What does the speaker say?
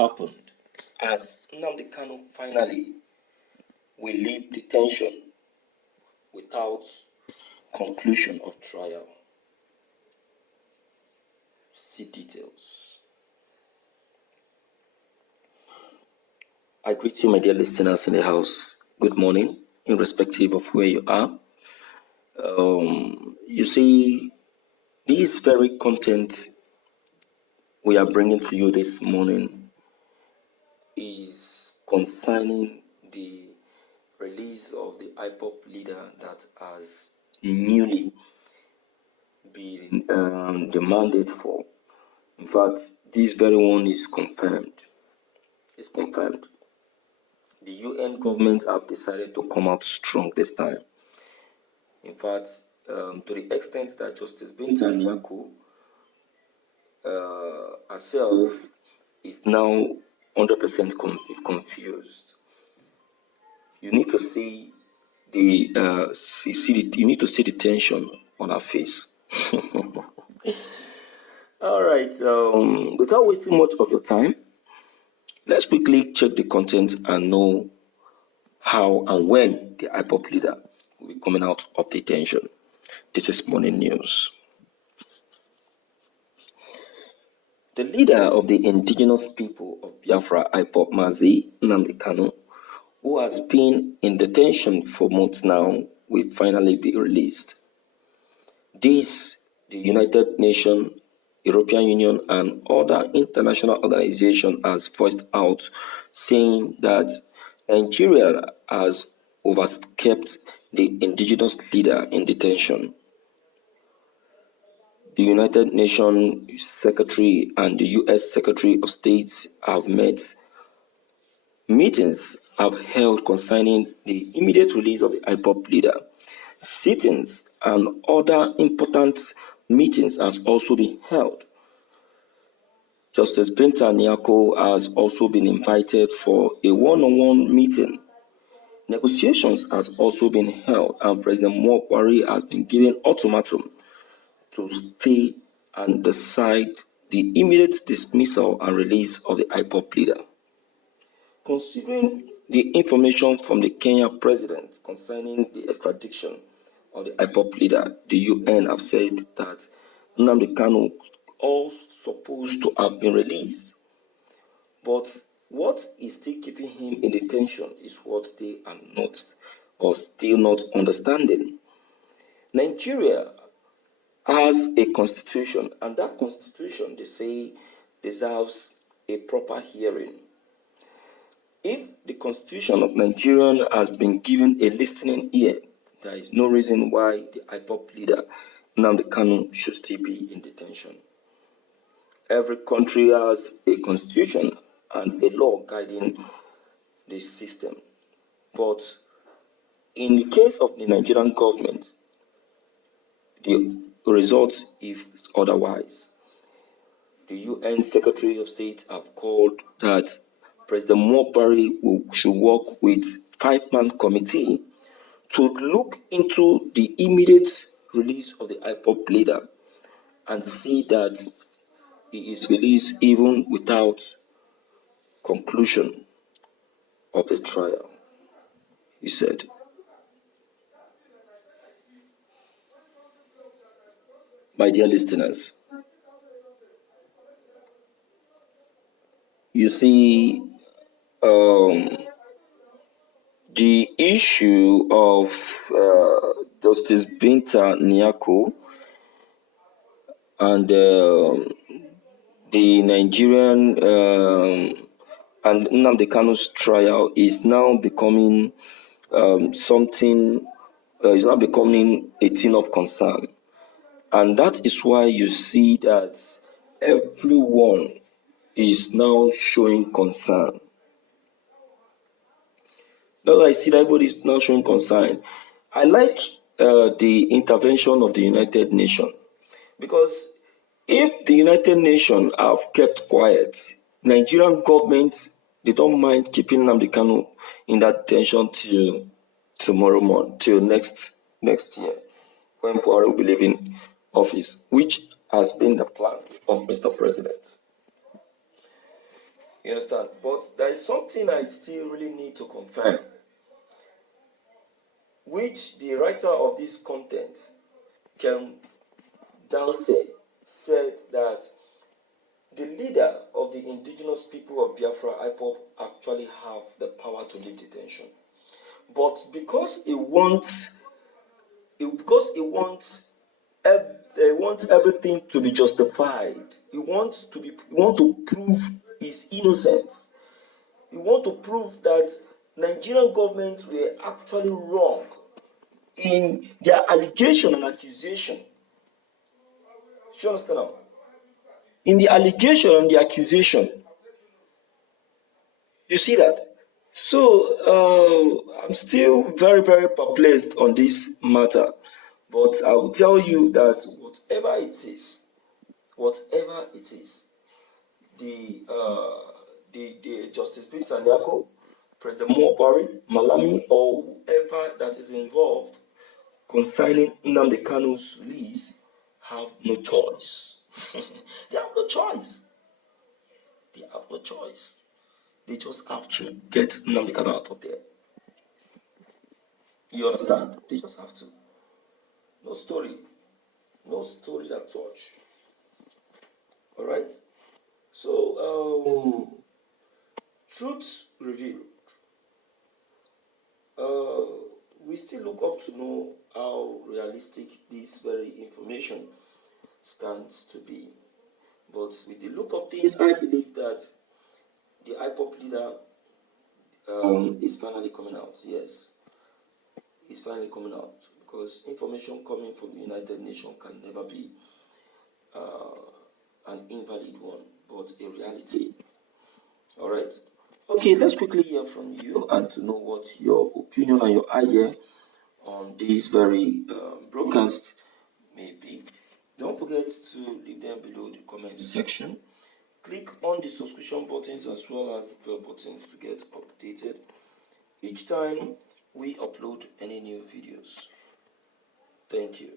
happened as Nnamdi Kanu finally will leave detention without conclusion of trial. See details. I greet you, my dear listeners in the house. Good morning, irrespective of where you are. You see, this very content we are bringing to you this morning is concerning the release of the IPOP leader that has newly been demanded for. In fact, this very one is confirmed. It's confirmed. The UN government have decided to come out strong this time. In fact, to the extent that Justice Dētēñtion herself is now 100% confused. You need to see the you need to see the tension on her face. All right. Without wasting much of your time, let's quickly check the content and know how and when the IPOP leader will be coming out of detention. This is morning news. The leader of the indigenous people of Biafra, IPOP Mazi Nnamdi Kanu, who has been in detention for months now, will finally be released. This, the United Nations, European Union, and other international organizations has voiced out, saying that Nigeria has overkept the indigenous leader in detention. The United Nations Secretary and the U.S. Secretary of State have meetings have held concerning the immediate release of the IPOP leader. Sittings and other important meetings has also been held. Justice Dētēñtion has also been invited for a one-on-one meeting. Negotiations has also been held, and President Buhari has been given ultimatum to stay and decide the immediate dismissal and release of the IPOP leader. Considering the information from the Kenya president concerning the extradition of the IPOP leader, the UN have said that Nnamdi Kanu is supposed to have been released. But what is still keeping him in detention is what they are not or still not understanding. Nigeria has a constitution, and that constitution, they say, deserves a proper hearing. If the constitution of Nigeria has been given a listening ear, there is no reason why the IPOP leader, Nnamdi Kanu, should still be in detention. Every country has a constitution and a law guiding the system. But in the case of the Nigerian government, the result is otherwise. The UN Secretary of State have called that President Buhari should work with 5-man committee to look into the immediate release of the IPOP leader and see that he is released even without conclusion of the trial, he said. My dear listeners, you see, the issue of Justice Dētēñtion and the Nigerian and Nnamdi Kanu's trial is now becoming something, is now becoming a thing of concern. And that is why you see that everyone is now showing concern. Now I see that everybody is now showing concern. I like the intervention of the United Nations, because if the United Nations have kept quiet, Nigerian government, they don't mind keeping Nnamdi Kanu in that detention till tomorrow morning, till next year, when Buhari will be leaving office, which has been the plan of Mr. President. You understand? But there is something I still really need to confirm, which the writer of this content, Kanu, said that the leader of the indigenous people of Biafra, IPOB, actually have the power to lift detention. But because he wants everything to be justified, he wants to prove his innocence. He wants to prove that Nigerian government were actually wrong in their allegation and accusation. Do you understand now? In the allegation and the accusation. You see that? So I'm still very, very perplexed on this matter. But I will tell you that whatever it is, the Justice Peter Nyako, President Muhammadu Malami, or whoever that is involved concerning Nnamdi Kanu's release have no choice. They have no choice. They have no choice. They just have to get Nnamdi Kanu out of there. You understand? They just have to. No story that touch. All right. So truth revealed. We still look up to know how realistic this very information stands to be. But with the look of things, I believe that the IPOB leader is finally coming out. Yes, he's finally coming out, because information coming from the United Nations can never be an invalid one, but a reality. All right. Okay, let's quickly hear from you and to know what your opinion and your idea on this very broadcast may be. Don't forget to leave them below the comment section. Click on the subscription buttons as well as the bell buttons to get updated each time we upload any new videos. Thank you.